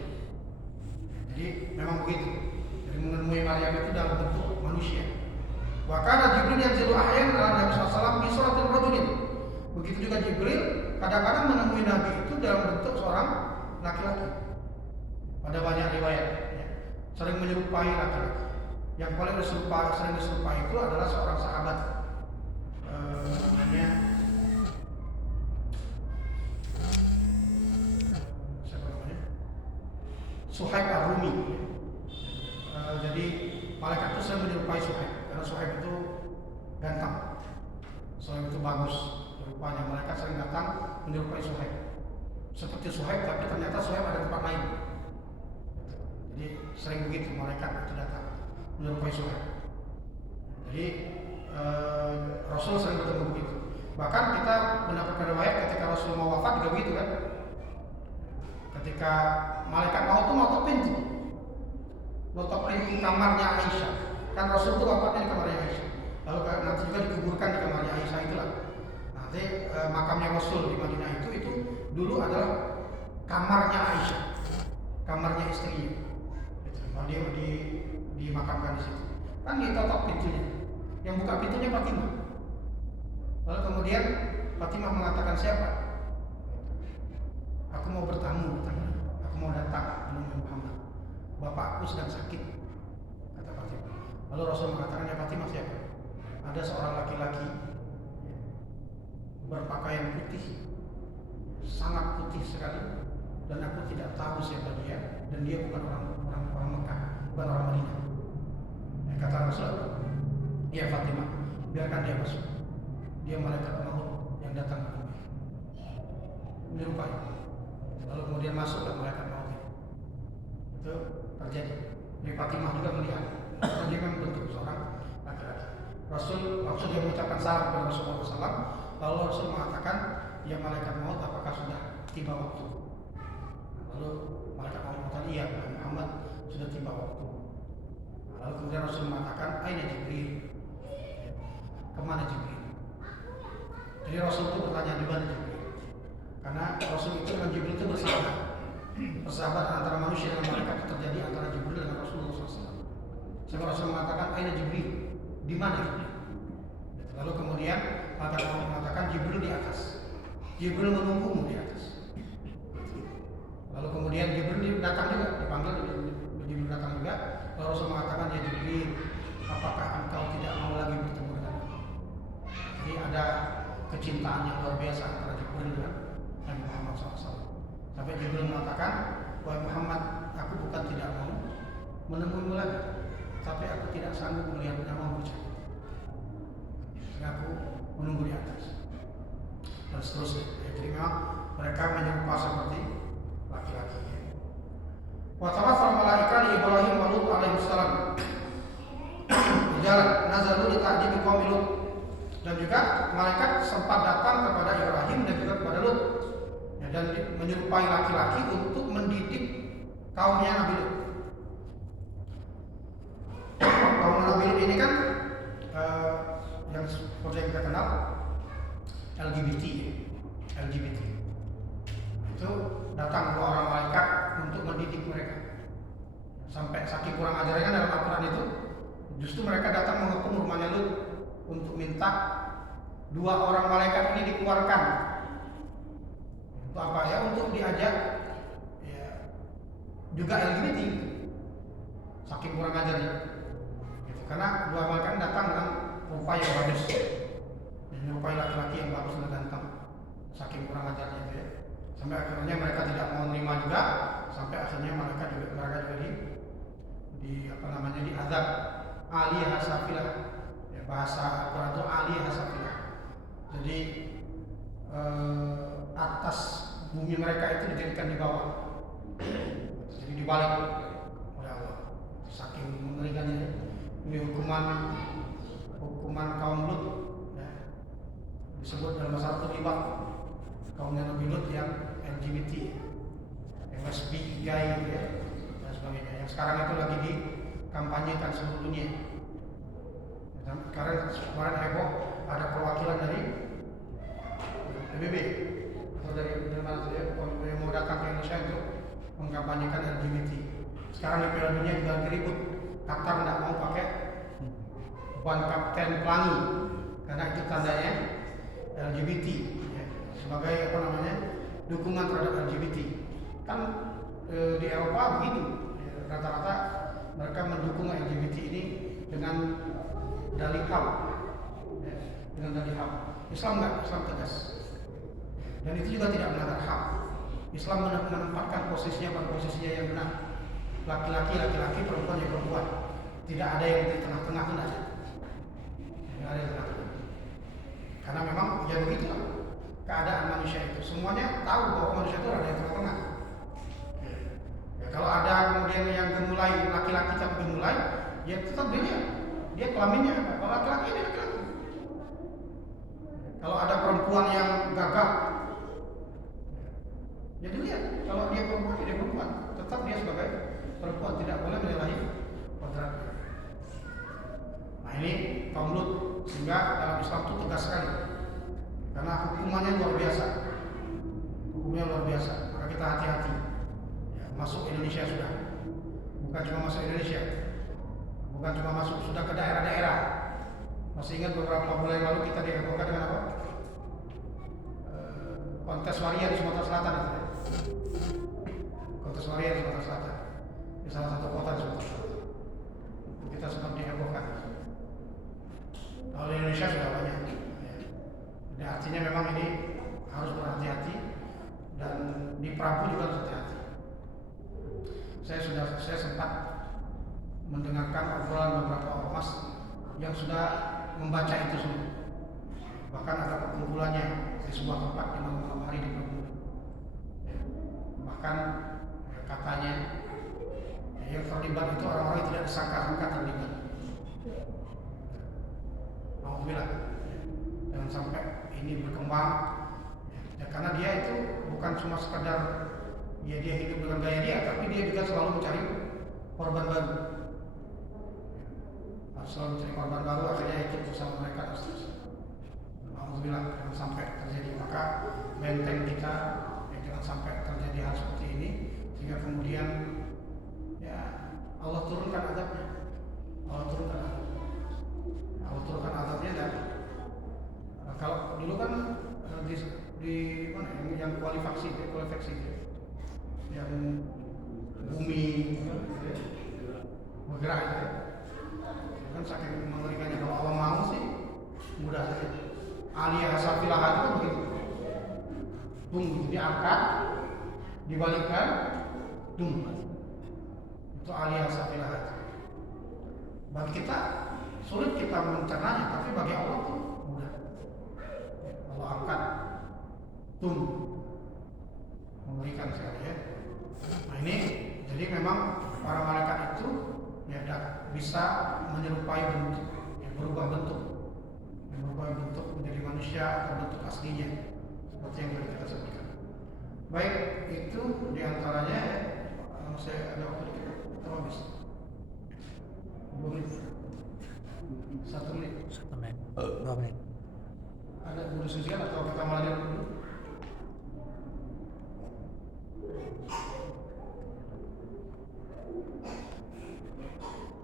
Jadi memang begitu. Jadi menemui Maryam itu dalam bentuk manusia. Wa kana Jibril yanzilu ahyan ala Nabi sallallahu alaihi wasallam bi suratil rajulin. Begitu juga Jibril kadang-kadang menemui Nabi itu dalam bentuk seorang laki-laki. Pada banyak riwayat sering menyerupai laki-laki. Yang paling sering diserupai itu adalah seorang sahabat namanya Suhaib Ar-Rumi. Jadi malaikat itu sering menyerupai Suhaib karena Suhaib itu ganteng, Suhaib itu bagus rupanya. Malaikat sering datang menyerupai Suhaib seperti Suhaib, tapi ternyata Suhaib ada tempat lain. Jadi sering begitu malaikat itu datang menyerupai Suhaib. Jadi Rasul sering bertemu begitu. Bahkan kita mendapatkan riwayat ketika Rasul mau wafat juga begitu kan. Ketika malaikat maut itu notok pintu kamarnya Aisyah. Kan Rasul itu wafatnya di kamarnya Aisyah. Lalu nanti juga dikuburkan di kamarnya Aisyah itulah. Nanti makamnya Rasul di Madinah itu dulu adalah kamarnya Aisyah, kamarnya istrinya. Dia dimakamkan di situ. Kan ditotok pintunya. Yang buka pintunya Fatimah. Lalu kemudian Fatimah mengatakan, siapa? Aku mau bertamu, aku mau datang menemui Muhammad. Bapakku sedang sakit, kata Fatimah. Lalu Rasul mengatakan, ya Fatimah siapa? Ada seorang laki-laki berpakaian putih, sangat putih sekali, dan aku tidak tahu siapa dia, dan dia bukan orang Mekah, bukan orang Madinah. Kata Rasul, ya Fatimah, biarkan dia masuk. Dia malaikat maut yang datang menyerupai. Lalu kemudian masuklah malaikat maut itu terjadi. Jadi Fatimah juga melihat. Dan dia memang bentuk seorang laki-laki. Rasul langsung dia mengucapkan salam kepada Rasulullah SAW. Lalu Rasul mengatakan, ya malaikat maut, apakah sudah tiba waktu. Lalu malaikat Allah mengatakan, iya Muhammad, sudah tiba waktu. Lalu kemudian Rasul mengatakan, aina Jibril? Kemana Jibril? Jadi Rasul itu bertanya, di mana Jibril? Karena Rasul itu dengan Jibril itu bersahabat. Persahabatan antara manusia dengan malaikat terjadi antara Jibril dengan Rasulullah SAW. Sehingga Rasul mengatakan, aina Jibril? Di mana Jibril? Lalu kemudian malaikat Allah mengatakan, Jibril di atas. Jibril menunggumu di atas. Lalu kemudian Jibril datang juga, dipanggil Jibril datang juga. Lalu Rasul mengatakan, ya Jibril, apakah engkau tidak mau lagi bertemu denganku? Jadi ada kecintaan yang luar biasa antara Jibril dengan Nabi Muhammad SAW. Sampai Jibril mengatakan, wahai Muhammad, aku bukan tidak mau menemuimu lagi, tapi aku tidak sanggup melihat namamu bercahaya. Sehingga aku menunggu di atas. Dan seterusnya. Jadi memang mereka menyerupa seperti laki-laki. Wa tawaffal malaika li Ibrahim wa Lut alaihi salam. Jalan nazalu li ta'dibi qaum Lut. Dan juga malaikat sempat datang kepada Ibrahim dan juga kepada Lut. Ya, dan menyerupai laki-laki untuk mendidik kaumnya Nabi Lut. Kaum Nabi Lut ini kan yang seperti yang kita kenal LGBT. Itu datang dua orang malaikat untuk mendidik mereka. Sampai saking kurang ajarnya dalam Al-Quran itu, justru mereka datang mengepung rumahnya Lut untuk minta dua orang malaikat ini dikeluarkan. Untuk apa ya? Untuk diajak ya, juga LGBT. Saking kurang ajarnya. Gitu. Karena dua malaikat datang dengan rupa yang bagus, menyerupai laki-laki yang bagus dan ganteng. Saking kurang ajarnya itu ya. Sampai akhirnya mereka tidak mau menerima juga. Sampai akhirnya mereka juga diazab aliyah safilah. Ya, bahasa Al-Quran itu aliyah safilah. Jadi atas bumi mereka itu dijadikan di bawah. Jadi dibalik oleh Allah. Saking mengerikannya. Ini hukuman kaum Lut ya. Disebut dalam masalah terlibat kaumnya Nabi Lut yang LGBT, yang lesbi, gay gitu ya, dan sebagainya. Yang sekarang itu lagi dikampanyekan seluruh dunia. Karena kemarin heboh ada perwakilan dari PBB atau dari mana saja yang mau datang ke Indonesia untuk mengkampanyekan LGBT. Sekarang di Piala Dunia juga lagi ribut. Qatar tidak mau pakai ban kapten pelangi karena itu tandanya LGBT ya, sebagai dukungan terhadap LGBT. Kan di Eropa begitu ya, rata-rata mereka mendukung LGBT ini dengan dalih HAM ya, dengan dalih HAM. Islam enggak, Islam tegas dan itu juga tidak melanggar HAM. Islam menempatkan posisinya pada posisinya yang benar. Laki-laki, perempuan ya perempuan. Tidak ada yang di tengah-tengah, tidak ada. Tidak ada yang tengah-tengah. Karena memang ya begitulah keadaan manusia itu. Semuanya tahu bahwa manusia itu ada yang tengah-tengah. Ya, kalau ada kemudian yang gemulai, laki-laki tapi gemulai, ya tetap dia kelaminnya. Kalau laki-laki dia laki-laki. Kalau ada perempuan yang gagah, ya dilihat. Kalau dia perempuan, tetap dia sebagai perempuan, tidak boleh menyalahi kodratnya. Nah ini kaum Lut, sehingga dalam Islam itu tegas sekali karena hukumannya luar biasa. Hukumnya luar biasa, maka kita hati-hati ya, masuk Indonesia sudah. Bukan cuma masuk Indonesia, bukan cuma masuk, sudah ke daerah-daerah. Masih ingat beberapa bulan lalu kita dihebohkan dengan apa? Kontes waria di Sumatera Selatan itu ya. Kontes waria di Sumatera Selatan di salah satu kota di Sumatera Selatan. Kita sempat dihebohkan. Kalau di Indonesia sudah banyak. Ya, artinya memang ini harus berhati-hati dan di Prabu juga harus hati-hati. Saya sempat mendengarkan obrolan beberapa ormas yang sudah membaca itu semua. Bahkan ada perkumpulannya di sebuah tempat di malam hari di Prabu. Ya, bahkan ya, katanya yang terlibat itu orang-orang yang tidak disangka-sangka terlibat. Alhamdulillah, jangan sampai ini berkembang ya, karena dia itu bukan cuma sekadar ya dia hidup dengan gaya dia, tapi dia juga selalu mencari korban baru. Selalu mencari korban baru, akhirnya ikut bersama mereka dan seterusnya. Alhamdulillah jangan sampai terjadi. Maka benteng kita jangan sampai terjadi hal seperti ini, sehingga kemudian ya Allah turunkan azabnya. Allah turunkan azabnya. Dan kalau dulu kan di mana yang kualifikasi yang bumi bergerak itu kan saking mengerikannya. Kalau Allah mau sih mudah saja. Aliyah safilahat itu begitu, tunggu diangkat, dibalikkan, tunggu. Itu aliyah safilahat. Bagi kita sulit kita mencernanya, tapi bagi Allah pun mudah. Allah angkat, tunggu, mengerikan sekali ya. Nah ini jadi memang para malaikat itu ya bisa menyerupai bentuk, ya, berubah bentuk menjadi manusia atau bentuk aslinya seperti yang tadi kita sebutkan. Baik, itu diantaranya ya. Saya ada waktu kita habis 2 menit, 1 menit, 2 menit. ada diskusikan atau kita mulai dulu?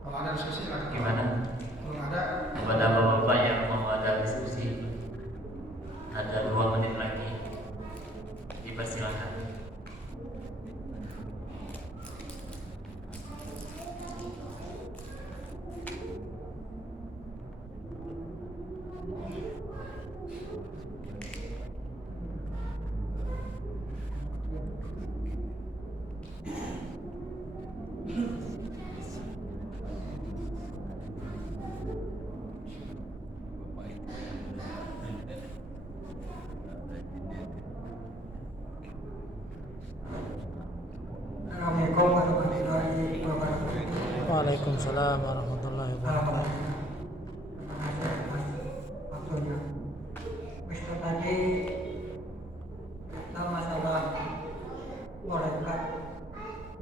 Kalau ada diskusi lah. Gimana? Kalau ada. Kepada bapak-bapak yang mau ada diskusi, ada 2 menit lagi. Dipersilakan. Waalaikumsalam warahmatullahi wabarakatuh. Waktunya. Ustaz tadi kita masalah malaikat.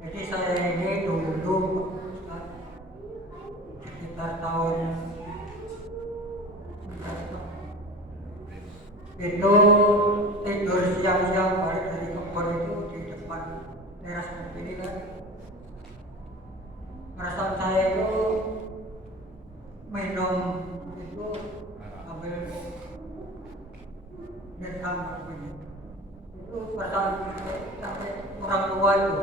Jadi saya ini dulu Ustaz, sekitar tahun itu tidur siang-siang balik dari kebun itu di depan teras seperti ini kan. Perasaan saya itu minum itu ambil direkam begini. Itu perasaan sampai orang tua itu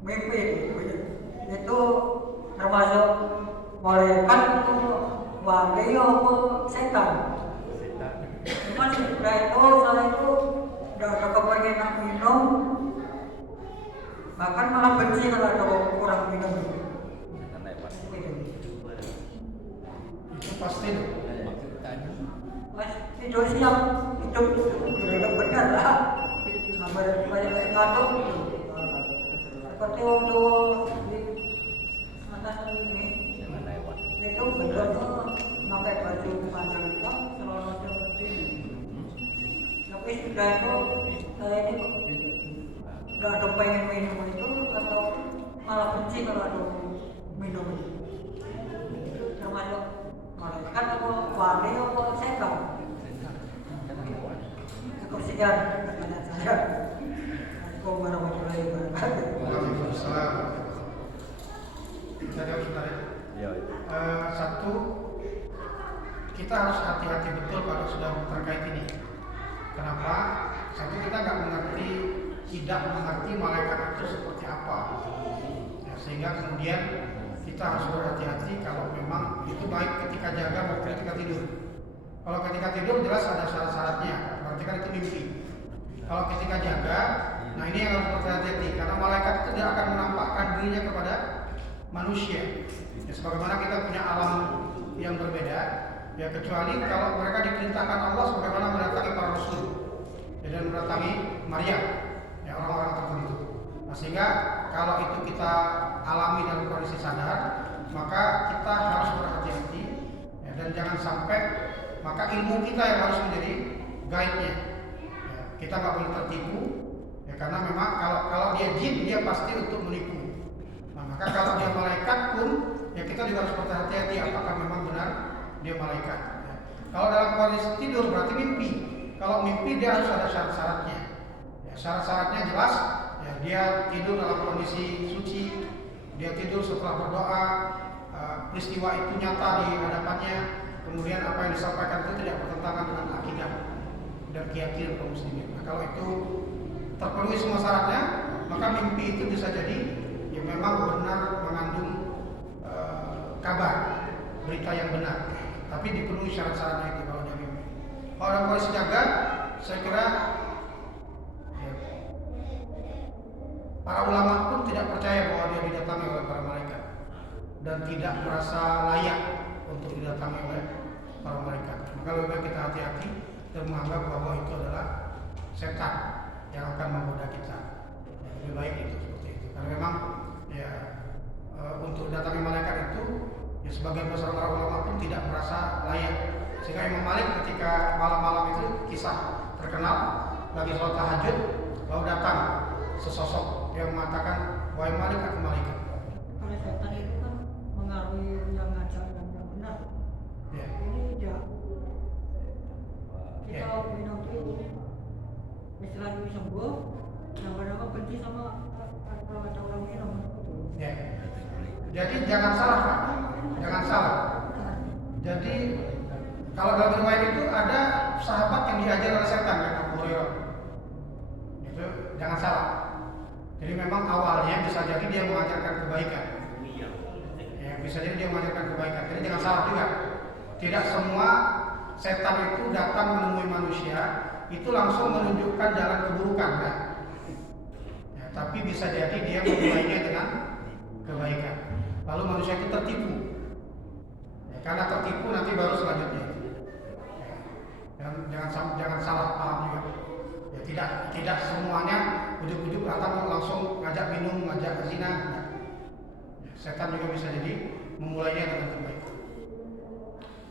mimpi itu termasuk malaikat itu wali apa setan. Cuma setelah itu saya itu udah kepengen minum, bahkan malah benci kalau ada kurang minum. Itu pasti loh. Mas tidur siang itu benar lah. Hampir banyak ngantuk. Seperti waktu di atas ini itu benar-benar pakai baju panjang hitam celana seperti ini. Tapi sudah itu saya ini udah ada pengen minum itu atau malah benci kalau ada minum itu. Termasuk malaikat atau wali atau setan. Cukup sekian pertanyaan saya. Assalamualaikum warahmatullahi wabarakatuh. Waalaikumsalam. Kita jawab sebentar ya. Satu, kita harus hati-hati betul kalau sudah terkait ini. Kenapa? Satu, kita tidak mengerti malaikat itu seperti apa. Ya, sehingga kemudian kita harus berhati-hati kalau memang itu baik ketika jaga maupun ketika tidur. Kalau ketika tidur jelas ada syarat-syaratnya, berarti kan itu mimpi. Kalau ketika jaga, nah ini yang harus berhati-hati karena malaikat itu tidak akan menampakkan dirinya kepada manusia. Ya, sebagaimana kita punya alam yang berbeda, ya kecuali kalau mereka diperintahkan Allah sebagaimana mendatangi para rasul dan mendatangi Maryam, ya orang-orang tertentu. Nah, sehingga kalau itu kita alami dalam kondisi sadar, maka kita harus berhati-hati ya, dan jangan sampai maka ilmu kita yang harus menjadi guide-nya. Ya, kita nggak boleh tertipu, ya, karena memang kalau dia jin dia pasti untuk menipu. Nah, maka kalau dia malaikat pun ya kita juga harus berhati-hati apakah memang benar dia malaikat. Ya. Kalau dalam kondisi tidur berarti mimpi. Kalau mimpi dia harus ada syarat-syaratnya. Ya, syarat-syaratnya jelas. Ya, dia tidur dalam kondisi suci, dia tidur setelah berdoa, peristiwa itu nyata di hadapannya, kemudian apa yang disampaikan itu tidak bertentangan dengan akidah dan keyakinan kaum muslimin. Nah, kalau itu terpenuhi semua syaratnya, maka mimpi itu bisa jadi ya memang benar mengandung kabar, berita yang benar, tapi dipenuhi syarat-syaratnya itu kalau dia mimpi. Kalau dalam kondisi jaga, saya kira ya, para ulama pun tidak percaya bahwa dia didatangi oleh para malaikat dan tidak merasa layak untuk didatangi oleh para malaikat. Maka lebih baik kita hati-hati dan menganggap bahwa itu adalah setan yang akan menggoda kita. Ya, lebih baik itu seperti itu. Karena memang ya untuk datangi malaikat itu ya sebagian besar para ulama pun tidak merasa layak. Sehingga Imam Malik ketika malam-malam itu kisah terkenal lagi sholat tahajud lalu datang sesosok yang mengatakan wahai Malik aku malaikat. Karena setan itu kan mengaruhi yang ngajar dan yang benar. Ya. Ini dia Ya. kita minum itu istilahnya sembuh, yang bernama benci sama kalau ada orang minum. Ya. Jadi jangan salah Pak, jangan salah. Jadi kalau dalam riwayat itu ada sahabat yang diajar oleh setan kan Abu Hurairah. Itu jangan salah. Jadi memang awalnya bisa jadi dia mengajarkan kebaikan. Ya, bisa jadi dia mengajarkan kebaikan. Jadi jangan salah juga. Tidak semua setan itu datang menemui manusia itu langsung menunjukkan jalan keburukan kan. Ya, tapi bisa jadi dia memulainya dengan kebaikan. Lalu manusia itu tertipu. Ya, karena tertipu nanti baru selanjutnya. Ya, jangan salah paham juga. Ya, tidak semuanya ujuk-ujuk datang langsung ngajak minum, ngajak zina. Nah, setan juga bisa jadi memulainya dengan kebaikan.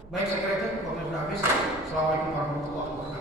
Baik, saya kira itu waktu sudah habis. Assalamualaikum warahmatullahi wabarakatuh.